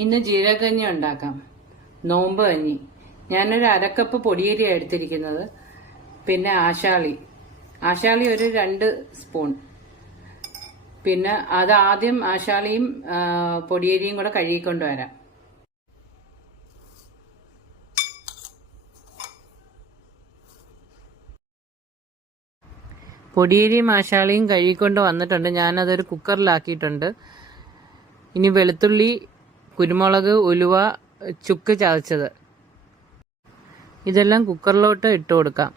ഇന്ന് ജീരകക്കഞ്ഞി ഉണ്ടാക്കാം. നോമ്പ് കഞ്ഞി. ഞാനൊരു അരക്കപ്പ് പൊടിയരിയാണ് എടുത്തിരിക്കുന്നത്. പിന്നെ ആശാളി ഒരു 2 സ്പൂൺ. പിന്നെ അത് ആദ്യം ആശാളിയും പൊടിയരിയും കൂടെ കഴുകിക്കൊണ്ട് വരാം. പൊടിയരിയും ആശാളിയും കഴുകിക്കൊണ്ട് വന്നിട്ടുണ്ട്. ഞാനതൊരു കുക്കറിലാക്കിയിട്ടുണ്ട്. ഇനി വെളുത്തുള്ളി, കുരുമുളക്, ഉലുവ, ചുക്ക് ചതച്ചത് ഇതെല്ലാം കുക്കറിലോട്ട് ഇട്ട് കൊടുക്കാം.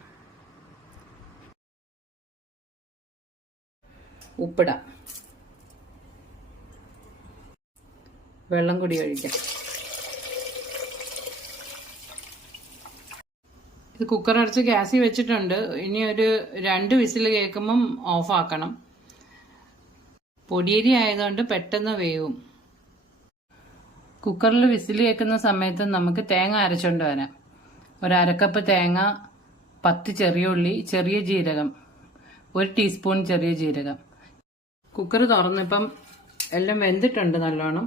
ഉപ്പിടാം. വെള്ളം കൂടി ഒഴിക്കാം. ഇത് കുക്കർ അടച്ച് ഗ്യാസിൽ വെച്ചിട്ടുണ്ട്. ഇനി ഒരു 2 വിസിൽ കേൾക്കുമ്പം ഓഫാക്കണം. പൊടിയരി ആയതുകൊണ്ട് പെട്ടെന്ന് വേവും. കുക്കറിൽ വിസിൽ കേൾക്കുന്ന സമയത്ത് നമുക്ക് തേങ്ങ അരച്ചുകൊണ്ട് വരാം. ഒരു അരക്കപ്പ് തേങ്ങ, 10 ചെറിയ ഉള്ളി, ചെറിയ ജീരകം, 1 ടീസ്പൂൺ ചെറിയ ജീരകം. കുക്കർ തുറന്നിപ്പം എല്ലാം വെന്തിട്ടുണ്ട് നല്ലോണം.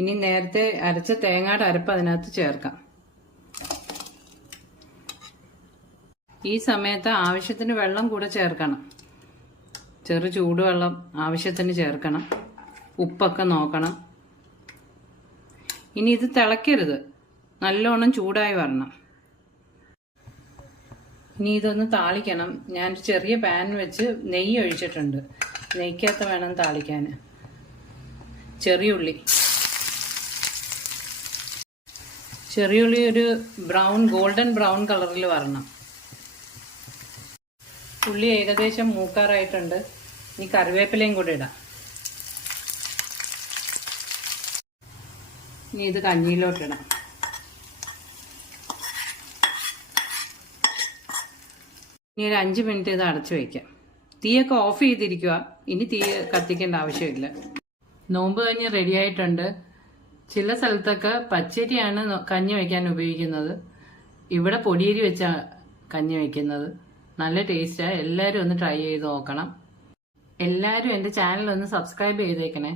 ഇനി നേരത്തെ അരച്ച തേങ്ങയുടെ അരപ്പ് അതിനകത്ത് ചേർക്കാം. ഈ സമയത്ത് ആവശ്യത്തിന് വെള്ളം കൂടെ ചേർക്കണം. ചെറു ചൂടുവെള്ളം ആവശ്യത്തിന് ചേർക്കണം. ഉപ്പൊക്കെ നോക്കണം. ഇനി ഇത് തിളയ്ക്കരുത്, നല്ലോണം ചൂടായി വരണം. ഇനി ഇതൊന്ന് താളിക്കണം. ഞാൻ ചെറിയ പാൻ വെച്ച് നെയ്യ് ഒഴിച്ചിട്ടുണ്ട്. നെയ്ക്കകത്ത് വേണം താളിക്കാൻ. ചെറിയുള്ളി ഒരു ഗോൾഡൻ ബ്രൗൺ കളറിൽ വരണം. ഉള്ളി ഏകദേശം മൂക്കാറായിട്ടുണ്ട്. ഇനി കറിവേപ്പിലയും കൂടെ ഇടാം. ഇനി ഇത് കഞ്ഞിയിലോട്ടിടാം. ഇനി ഒരു 5 മിനിറ്റ് ഇത് അടച്ചു വയ്ക്കാം. തീയൊക്കെ ഓഫ് ചെയ്തിരിക്കുക. ഇനി തീ കത്തിക്കേണ്ട ആവശ്യമില്ല. നോമ്പ് കഞ്ഞി റെഡി ആയിട്ടുണ്ട്. ചില സ്ഥലത്തൊക്കെ പച്ചരിയാണ് കഞ്ഞി വയ്ക്കാൻ ഉപയോഗിക്കുന്നത്. ഇവിടെ പൊടിയരി വെച്ചാണ് കഞ്ഞി വയ്ക്കുന്നത്. നല്ല ടേസ്റ്റാണ്. എല്ലാവരും ഒന്ന് ട്രൈ ചെയ്ത് നോക്കണം. എല്ലാവരും എൻ്റെ ചാനൽ ഒന്ന് സബ്സ്ക്രൈബ് ചെയ്തേക്കണേ.